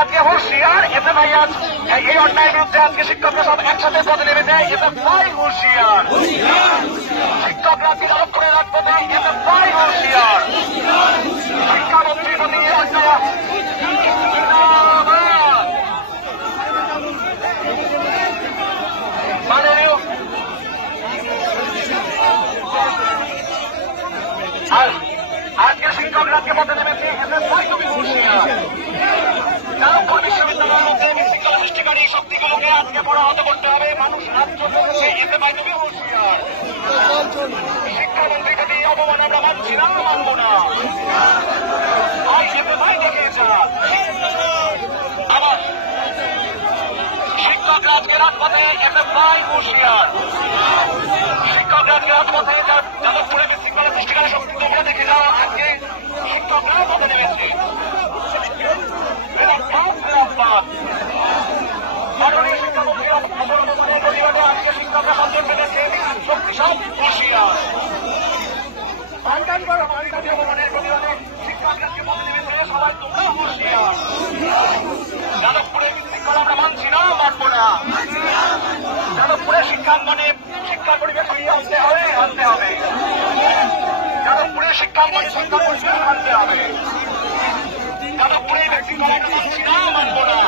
আজকে হুঁশিয়ার, এতে ভাই আজ এই অন্যায়ের বিরুদ্ধে আজকে শিক্ষকরা সব একসাথে পদে নেমে দেয়, এতে ভাই হুঁশিয়ার। শিক্ষকরা বিরোধ করে রাখবো না, এতে ভাই হুঁশিয়ার। শিক্ষামন্ত্রী প্রতি আজকে শিক্ষকরাকে পদে নেমেছে, এতে ভাই তুমি হুঁশিয়ার। যাদবপুর বিশ্ববিদ্যালয়ের মধ্যে বিশৃঙ্খলা সৃষ্টিকারী শক্তিগুলোকে আজকে পরাহত করতে হবে, মানুষ রাজ্য করছে, এতে ভাই তুমি হুঁশিয়ার। শিক্ষামন্ত্রীকে দিয়ে অপমান আমরা মানছি না, মানব না। এতে ভাই দেখে যা আবার শিক্ষকরা আজকে রাজপথে, এতে ভাই হুঁশিয়ার। শিক্ষকরা আজকে রাজপথে, যাদবপুরে বিশৃঙ্খলা সৃষ্টিকারী শক্তিগুলোকে দেখে যাও, আজকে শিক্ষকরা পদে নেমেছে। মাননীয় শিক্ষামন্ত্রী অবমাননের প্রতিবাদে আজকে শিক্ষকরা সচেতন পেরেছে, শক্তি সব হুঁশিয়ার। অবমাননের প্রতিবাদে শিক্ষকরাকে পদে নেমেছে, সবাই তোমরা হুঁশিয়ার। যাদবপুরে বিশৃঙ্খলা আমরা মানছি না, মানব না। যাদবপুরে শিক্ষাঙ্গনে শিক্ষার পরিবেশ ফিরিয়ে আনতে হবে, আনতে হবে। যাদবপুরে শিক্ষাঙ্গনে শিক্ষার পরিবেশ আনতে হবে। যাদবপুরে বিশৃঙ্খলা আমরা মানছি না, মানব না।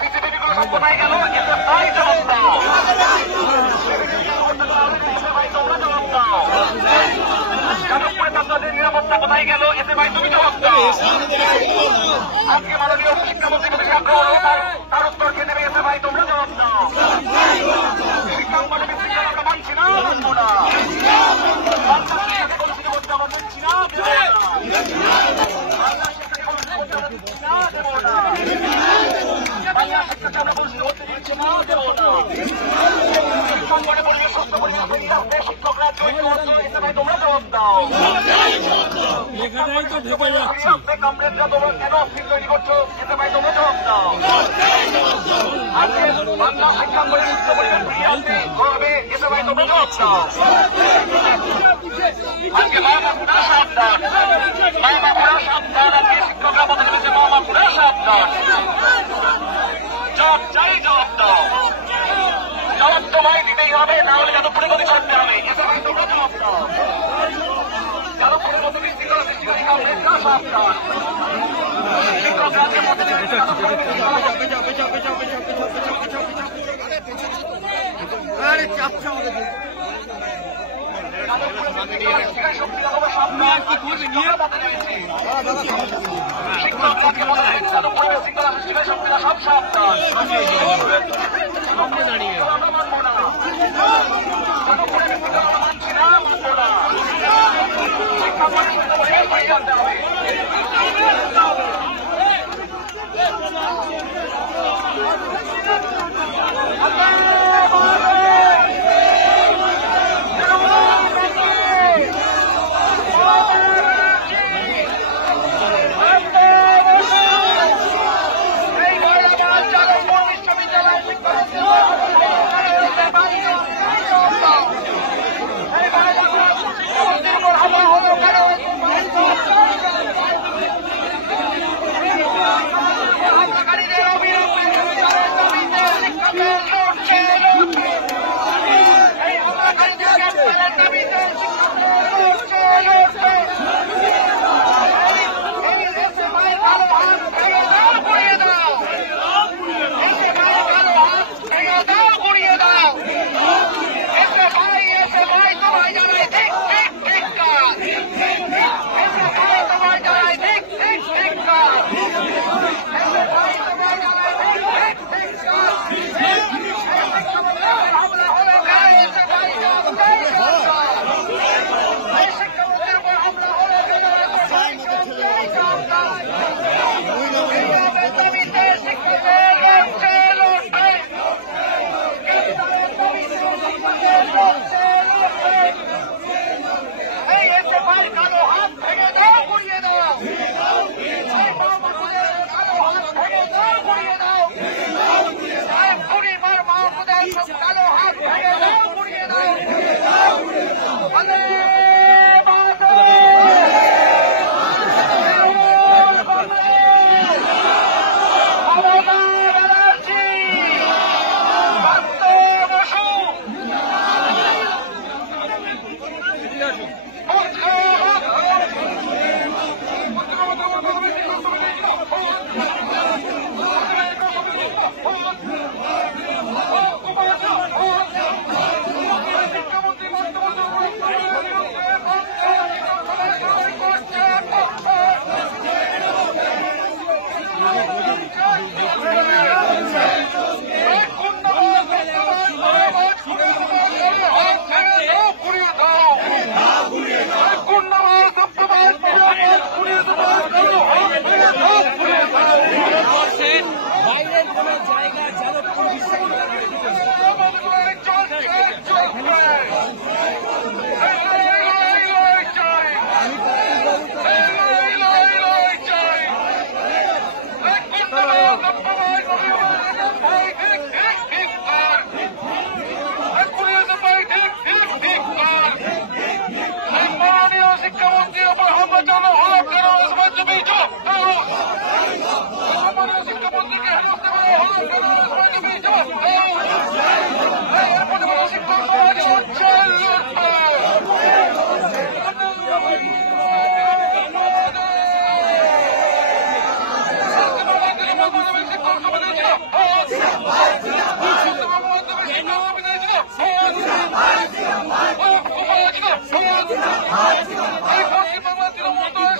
পৃথিবীগুলো সব কোথায় গেল, এতে তাই জবাব দাও। ভাই তোমরা জবাব দাও। যাদবপুরে ছাত্রদের নিরাপত্তা কোথায় গেল, এতে ভাই তুমি জবাব দাও। আজকে মাননীয় শিক্ষামন্ত্রী প্রতি আগ্রহ তার উত্তর কে দেবে, এতে ভাই তোমরা জবাব দাও। শিক্ষাঙ্গনে বিশৃঙ্খলা আমরা মানছি না, মানব না। শিক্ষকরা তোমরা জবাব দাও। কমরেডরা তোমরা কেন অফিস তৈরি করছো, এতে ভাই তোমরা জবাব দাও। আজকে বাংলা শিক্ষাঙ্গনে শিক্ষা পরিবেশ ফিরিয়ে আনতে হবে, এতে ভাই তোমরা জবাব দাও। আজকে মামাপুরা সাবধান, মামাপুরা সাবধান। আজকে শিক্ষকরা পদে নেমেছে, মামাপুরা সাবধান। জবাব চাই, জবাব দাও। জবাব তোমায় দিতেই হবে, না হলে যাদবপুরে গতি করতে হবে, এতে ভাই তোমরা জবাব দাও। যাদবপুরের মতো বিশৃঙ্খলা সৃষ্টিকারী কমরেডরা সাবধান। শিক্ষকরা আজকে পদে নেমেছে, সব সাবধান। মানছি না, মানব না। শিক্ষা পরিষদ জানতে হবে।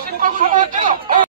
শিক্ষক সমাজ ছিল